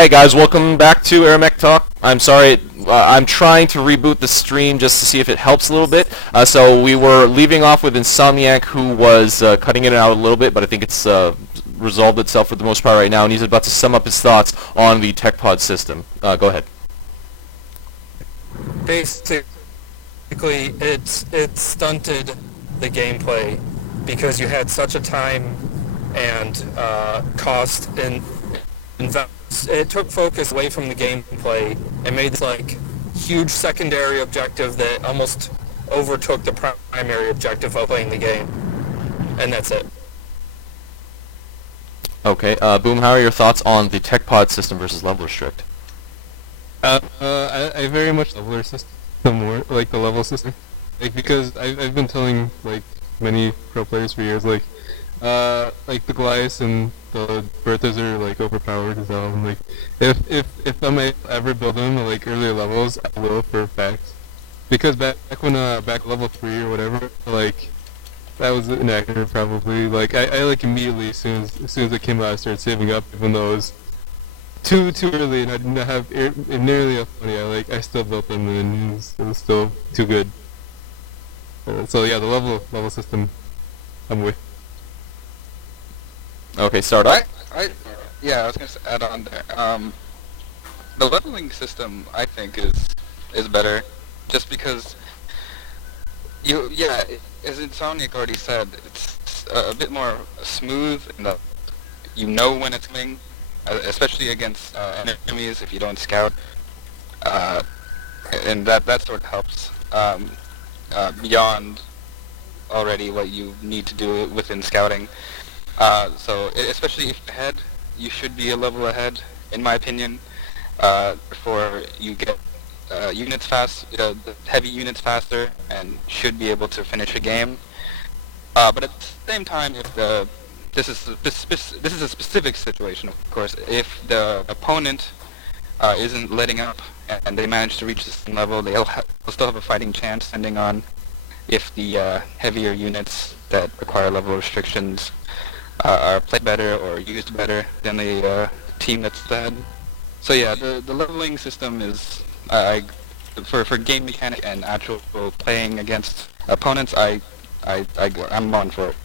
Alright guys, welcome back to AirMech Talk. I'm sorry, I'm trying to reboot the stream just to see if it helps a little bit. So we were leaving off with Insomniac, who was cutting in and out a little bit, but I think it's resolved itself for the most part right now, and he's about to sum up his thoughts on the TechPod system. Go ahead. Basically, it stunted the gameplay because you had such a time and cost and invest. It took focus away from the gameplay and made this like huge secondary objective that almost overtook the primary objective of playing the game. And that's it. Okay, Boomhower, your thoughts on the TechPod system versus level restrict? I very much leveler system more, like the level system, like because I've been telling like many pro players for years, like the Goliaths and the Berthas are like overpowered as well. And, like if I ever build them at like earlier levels, I will for a fact, because back when back level 3 or whatever, like that was inaccurate probably. Like I like immediately as soon as it came out, I started saving up, even though it was too early and I didn't have nearly enough money. I still built them and it was still too good. So yeah, the level system, I'm with. Okay, StarDog. Yeah, I was gonna add on there. The leveling system, I think, is better, just because as Insomniac already said, it's a bit more smooth in that you know when it's coming, especially against enemies if you don't scout, and that sort of helps beyond already what you need to do within scouting. So especially if you're ahead, you should be a level ahead, in my opinion, before you get units fast, the heavy units faster, and should be able to finish a game. But at the same time, if this is a specific situation, of course, if the opponent isn't letting up and they manage to reach the same level, they'll still have a fighting chance, depending on if the heavier units that require level restrictions are played better or used better than the team that's ahead. So yeah, the leveling system is, for game mechanic and actual playing against opponents, I'm on for it.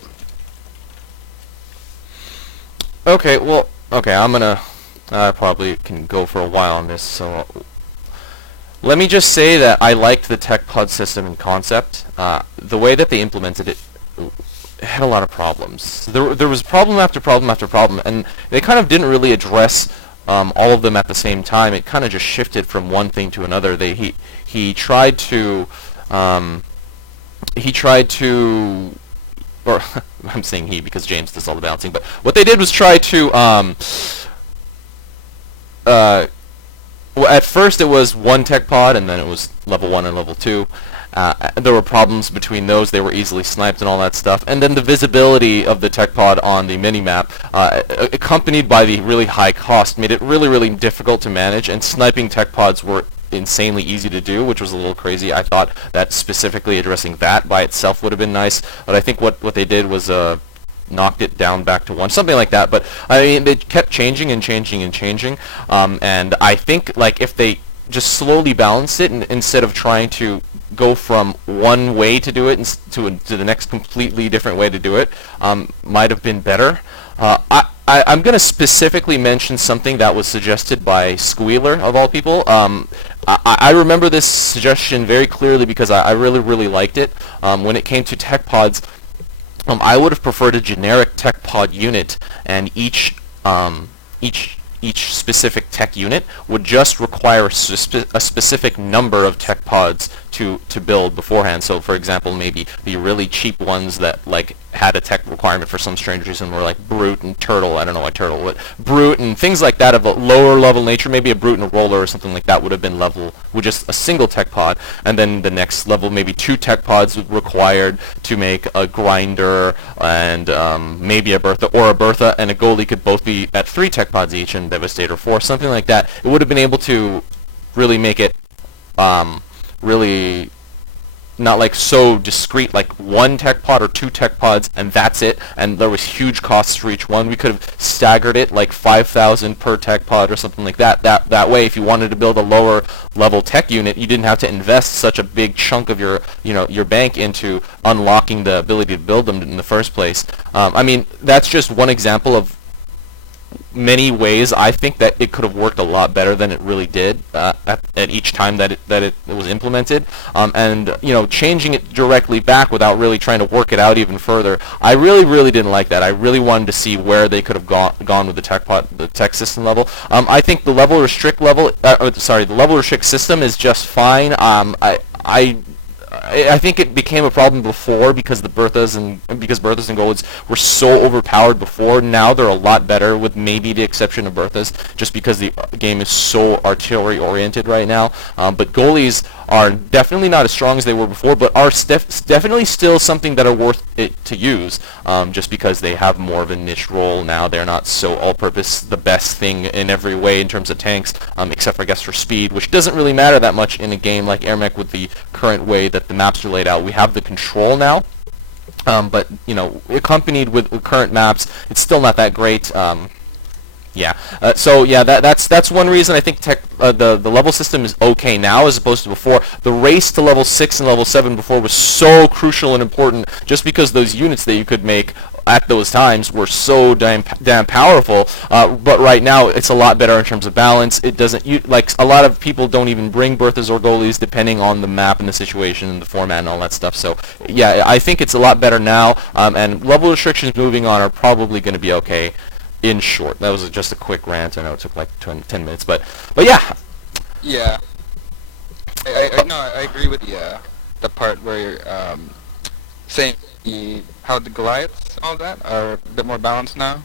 Okay, well, I probably can go for a while on this, so let me just say that I liked the TechPod system in concept. The way that they implemented it had a lot of problems. There was problem after problem after problem, and they kind of didn't really address all of them at the same time. It kind of just shifted from one thing to another. He tried to or I'm saying he because James does all the balancing, but what they did was try to well, at first it was one tech pod, and then it was level 1 and level 2. There were problems between those. They were easily sniped and all that stuff. And then the visibility of the tech pod on the minimap, accompanied by the really high cost, made it really, really difficult to manage, and sniping tech pods were insanely easy to do, which was a little crazy. I thought that specifically addressing that by itself would have been nice, but I think what they did was knocked it down back to 1, something like that. But I mean, they kept changing and changing and changing, and I think like if they just slowly balance it instead of trying to go from one way to do it to the next completely different way to do it, might have been better. I'm going to specifically mention something that was suggested by Squealer, of all people. I remember this suggestion very clearly because I really, really liked it. When it came to tech pods, I would have preferred a generic tech pod unit, and each specific tech unit would just require a specific number of tech pods to build beforehand. So for example, maybe the really cheap ones that like had a tech requirement for some strange reason were like Brute and Turtle. I don't know why Turtle, but Brute and things like that of a lower level nature. Maybe a Brute and a Roller or something like that would have been level with just a single tech pod, and then the next level maybe 2 tech pods required to make a Grinder and maybe a Bertha, or a Bertha and a Goalie could both be at 3 tech pods each, and Devastator 4, something like that. It would have been able to really make it really not like so discrete, like one tech pod or two tech pods and that's it, and there was huge costs for each one. We could have staggered it like 5,000 per tech pod or something like that. That way, if you wanted to build a lower level tech unit, you didn't have to invest such a big chunk of your your bank into unlocking the ability to build them in the first place. I mean, that's just one example of many ways I think that it could have worked a lot better than it really did at each time that it was implemented, and changing it directly back without really trying to work it out even further, I really didn't like that. I really wanted to see where they could have gone with the tech system level. I think the level restrict system is just fine. I think it became a problem before because Berthas and Goalies were so overpowered before. Now they're a lot better, with maybe the exception of Berthas, just because the game is so artillery oriented right now. But goalies are definitely not as strong as they were before, but are definitely still something that are worth it to use, just because they have more of a niche role now. They're not so all-purpose, the best thing in every way in terms of tanks, except for, I guess, for speed, which doesn't really matter that much in a game like AirMech with the current way that the maps are laid out. We have the control now, but accompanied with current maps, it's still not that great. That's one reason I think the level system is okay now as opposed to before. The race to level 6 and level 7 before was so crucial and important, just because those units that you could make at those times were so damn powerful. But right now it's a lot better in terms of balance. It doesn't like a lot of people don't even bring Berthas or goalies depending on the map and the situation and the format and all that stuff. So yeah, I think it's a lot better now. And level restrictions moving on are probably going to be okay. In short, that was just a quick rant. I know it took like 10 minutes, but yeah. Yeah. I agree with the part where you're saying how the Goliaths, all that, are a bit more balanced now.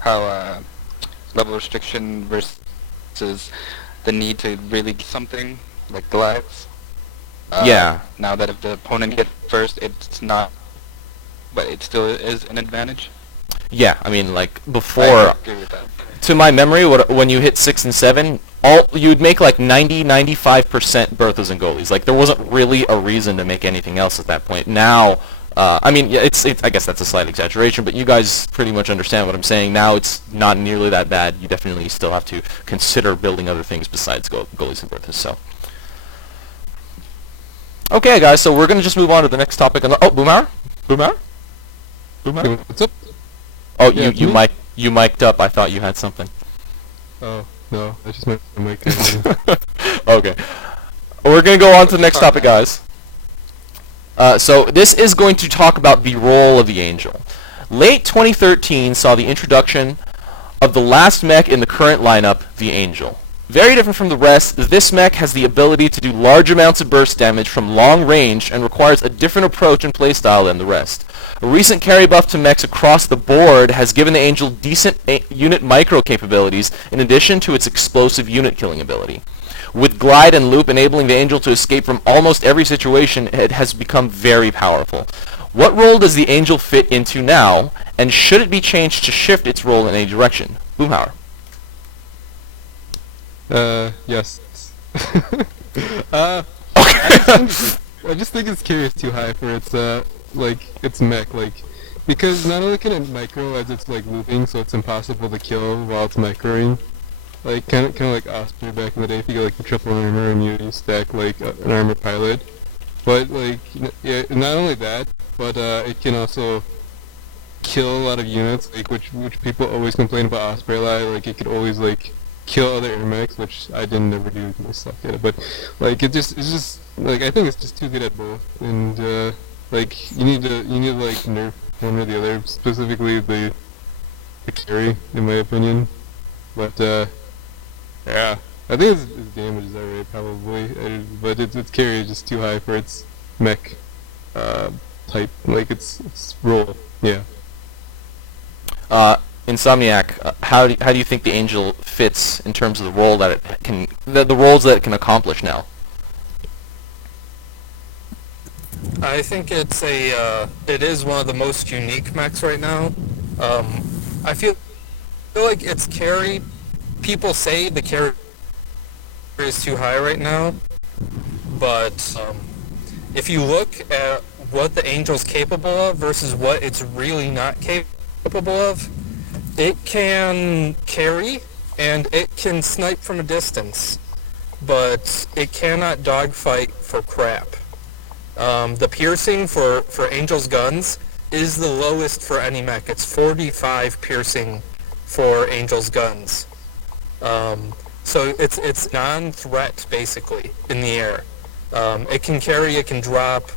How level restriction versus the need to really get something like Goliaths. Yeah. Now that if the opponent gets first, it's not, but it still is an advantage. Yeah, I mean, like I before, agree with that. to my memory, when you hit 6 and 7, you'd make like 95% Berthas and goalies. Like there wasn't really a reason to make anything else at that point. Now, I mean, yeah, it's I guess that's a slight exaggeration, but you guys pretty much understand what I'm saying. Now it's not nearly that bad. You definitely still have to consider building other things besides goalies and Berthas. So. Okay, guys, so we're gonna just move on to the next topic. Boomhower? What's up? Oh, Yeah, you mic'd up. I thought you had something. Oh, no, I just meant the mic. Okay. We're going to go on to the next topic, guys. So this is going to talk about the role of the Angel. Late 2013 saw the introduction of the last mech in the current lineup, the Angel. Very different from the rest, this mech has the ability to do large amounts of burst damage from long range and requires a different approach and playstyle than the rest. A recent carry buff to mechs across the board has given the Angel decent unit micro capabilities in addition to its explosive unit killing ability. With glide and loop enabling the Angel to escape from almost every situation, it has become very powerful. What role does the Angel fit into now, and should it be changed to shift its role in any direction? Boomhower. Yes. Okay. I just think it's carries too high for its its mech, because not only can it micro as it's looping, so it's impossible to kill while it's microing. Kind of like Osprey back in the day. If you get the triple armor and you stack an armor pilot, but not only that, but it can also kill a lot of units, which people always complain about Osprey a lot. It could always kill other AirMechs, which I didn't ever do because I sucked at it. But it's just I think it's just too good at both, and you need to nerf one or the other, specifically the carry, in my opinion. But yeah, I think its damage is alright probably, but its carry is just too high for its mech type, its role. Yeah. Insomniac, how do you think the Angel fits in terms of the role that it can, the roles that it can accomplish now? I think it is one of the most unique mechs right now. I feel like its carry, people say the carry is too high right now, but if you look at what the Angel's capable of versus what it's really not capable of, it can carry and it can snipe from a distance, but it cannot dogfight for crap. The piercing for Angel's guns is the lowest for any mech. It's 45 piercing for Angel's guns. So it's non-threat basically in the air. It can carry, it can drop.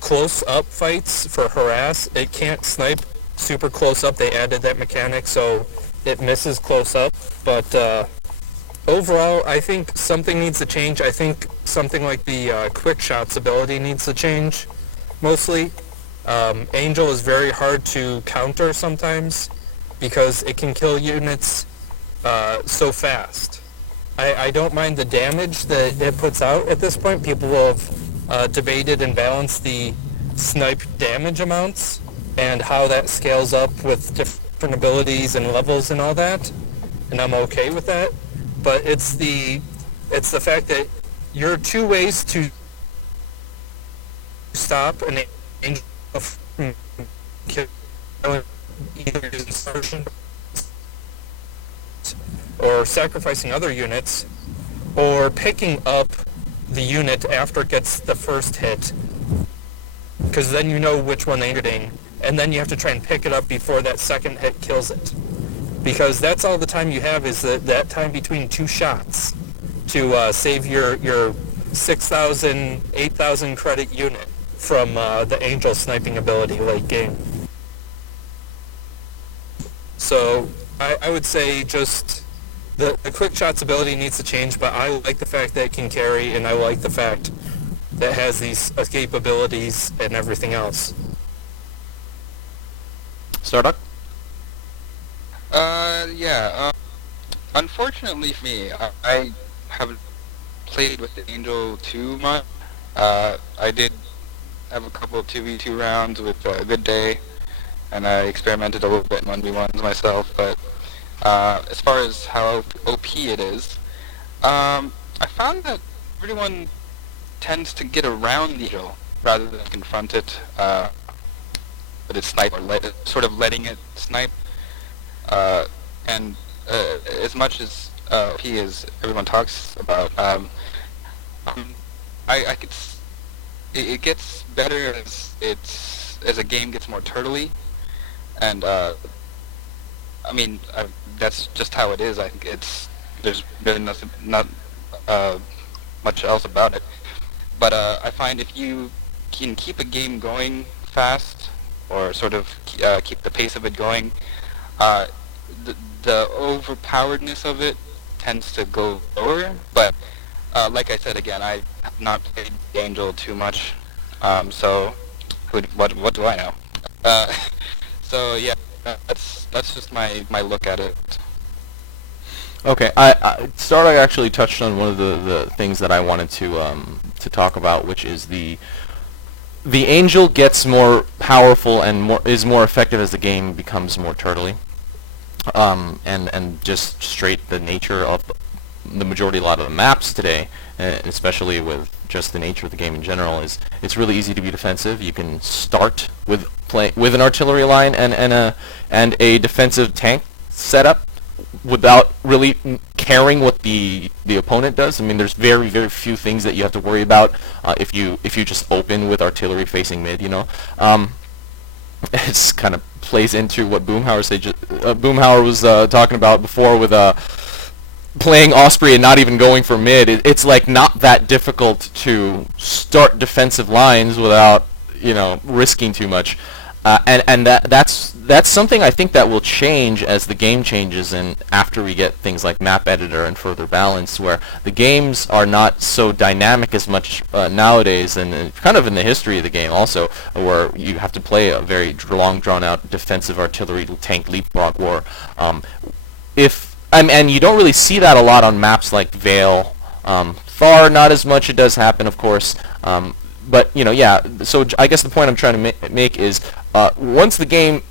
Close-up fights for harass, it can't snipe super close up. They added that mechanic so it misses close up. But overall, I think something needs to change. I think something like the quick shots ability needs to change, mostly. Angel is very hard to counter sometimes because it can kill units so fast. I don't mind the damage that it puts out at this point. People have debated and balanced the snipe damage amounts and how that scales up with different abilities and levels and all that, and I'm okay with that. But it's the fact that you're two ways to stop an angel from killing, either using insertion or sacrificing other units, or picking up the unit after it gets the first hit, because then you know which one they're hitting, and then you have to try and pick it up before that second hit kills it. Because that's all the time you have is that time between two shots to save your 6,000, 8,000 credit unit from the Angel sniping ability late game. So I would say just the quick shots ability needs to change, but I like the fact that it can carry, and I like the fact that it has these escape abilities and everything else. StarDog? Yeah. Unfortunately for me, I haven't played with the Angel too much. I did have a couple of 2v2 rounds with Good Day, and I experimented a little bit in 1v1s myself, but as far as how OP it is, I found that everyone tends to get around the Angel rather than confront it, with its snipe, or sort of letting it snipe. And as much as OP as everyone talks about, I could it gets better as a game gets more turtley, and I mean that's just how it is. I think there's really not much else about it. But I find if you can keep a game going fast, or sort of keep the pace of it going, the overpoweredness of it tends to go lower. But like I said again, I have not played Angel too much, so what do I know? So yeah, that's just my look at it. Okay, StarDog actually touched on one of the things that I wanted to talk about, which is the Angel gets more powerful and is more effective as the game becomes more turtley, and just straight the nature of the majority, a lot of the maps today, especially with just the nature of the game in general, is it's really easy to be defensive. You can start with an artillery line and a defensive tank setup without really caring what the opponent does. I mean, there's very few things that you have to worry about if you just open with artillery facing mid. You know, it's kind of plays into what Boomhower was talking about before with playing Osprey and not even going for mid. It's like not that difficult to start defensive lines without risking too much. And that's something I think that will change as the game changes, and after we get things like map editor and further balance, where the games are not so dynamic as much nowadays, and kind of in the history of the game also, where you have to play a very long drawn out defensive artillery tank leapfrog war. And you don't really see that a lot on maps like Vale. Thar, not as much. It does happen, of course. But yeah. So I guess the point I'm trying to make is, once the game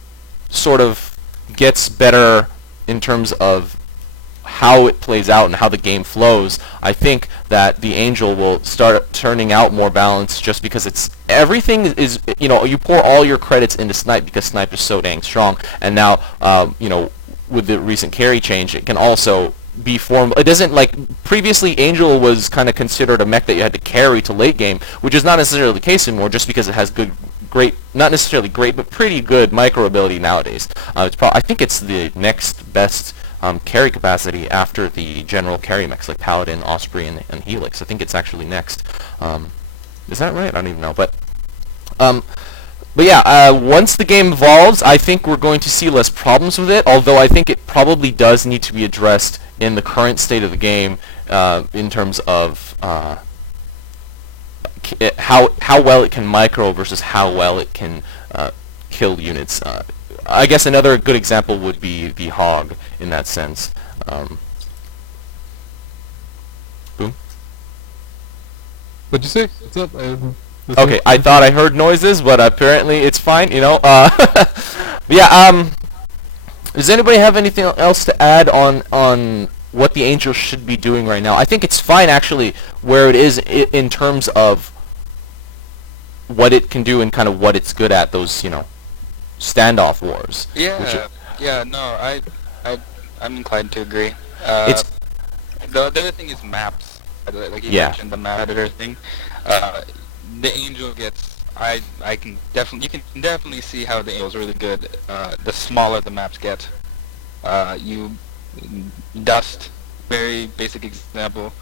sort of gets better in terms of how it plays out and how the game flows, I think that the Angel will start turning out more balanced just because it's everything is, you know, you pour all your credits into Snipe because Snipe is so dang strong, and now you know, with the recent carry change, it can also be formed. It doesn't, like previously Angel was kind of considered a mech that you had to carry to late game, which is not necessarily the case anymore, just because it has great, not necessarily great, but pretty good micro ability nowadays. I think it's the next best carry capacity after the general carry mechs like Paladin, Osprey, and Helix. I think it's actually next. Is that right? I don't even know. But yeah, once the game evolves, I think we're going to see less problems with it, although I think it probably does need to be addressed in the current state of the game in terms of how well it can micro versus how well it can kill units. I guess another good example would be the Hog in that sense. Boom. What'd you say? What's up? Okay, I thought I heard noises, but apparently it's fine, you know. Yeah, does anybody have anything else to add on what the Angel should be doing right now? I think it's fine, actually, where it is in terms of what it can do and kind of what it's good at, those, you know, standoff wars. Yeah, yeah, no, I'm inclined to agree. It's The other thing is maps. Like you Yeah. mentioned, the map editor thing. The Angel gets, you can definitely see how the Angel's really good. The smaller the maps get. Dust, very basic example.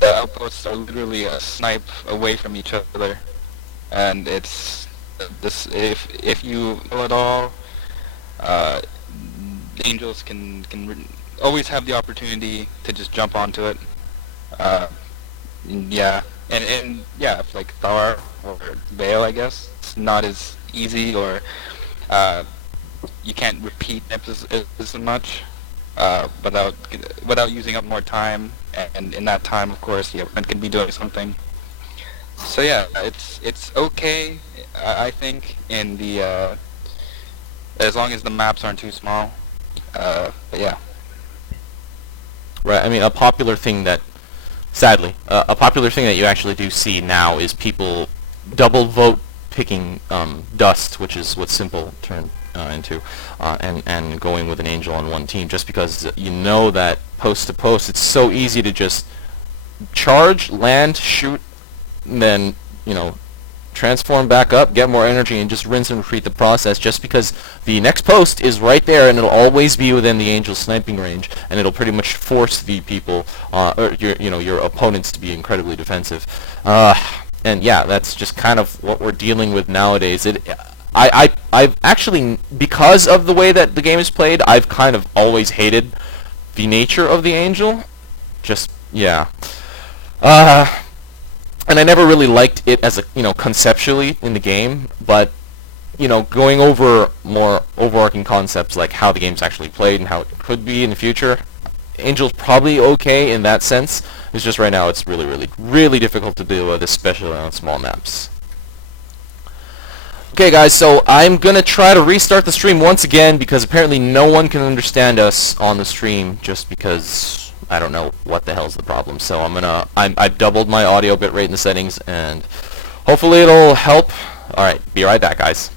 The outposts are literally a snipe away from each other, and it's this. If you know it all, Angels can always have the opportunity to just jump onto it. Yeah, and yeah, if like Thar or Vale, I guess it's not as easy, or you can't repeat as much without using up more time, and in that time, of course, the opponent can be doing something. So yeah, it's okay, I think, in the as long as the maps aren't too small. But yeah. right. I mean, a popular thing that, sadly, a popular thing that you actually do see now is people double vote picking Dust, which is what Simple turned into, and going with an Angel on one team, just because you know that post to post, it's so easy to just charge, land, shoot, and then, you know, transform back up, get more energy, and just rinse and repeat the process, just because the next post is right there, and it'll always be within the Angel's sniping range, and it'll pretty much force the people, or your opponents, to be incredibly defensive. And yeah, that's just kind of what we're dealing with nowadays. I've actually, because of the way that the game is played, I've kind of always hated the nature of the Angel. Just, yeah. And I never really liked it as a, you know, conceptually in the game, but, you know, going over more overarching concepts like how the game's actually played and how it could be in the future, Angel's probably okay in that sense. It's just right now it's really, really, really difficult to deal with, especially on small maps. Okay, guys, so I'm gonna try to restart the stream once again because apparently no one can understand us on the stream, just because I don't know what the hell's the problem. So I've doubled my audio bitrate in the settings, and hopefully it'll help. Alright, be right back, guys.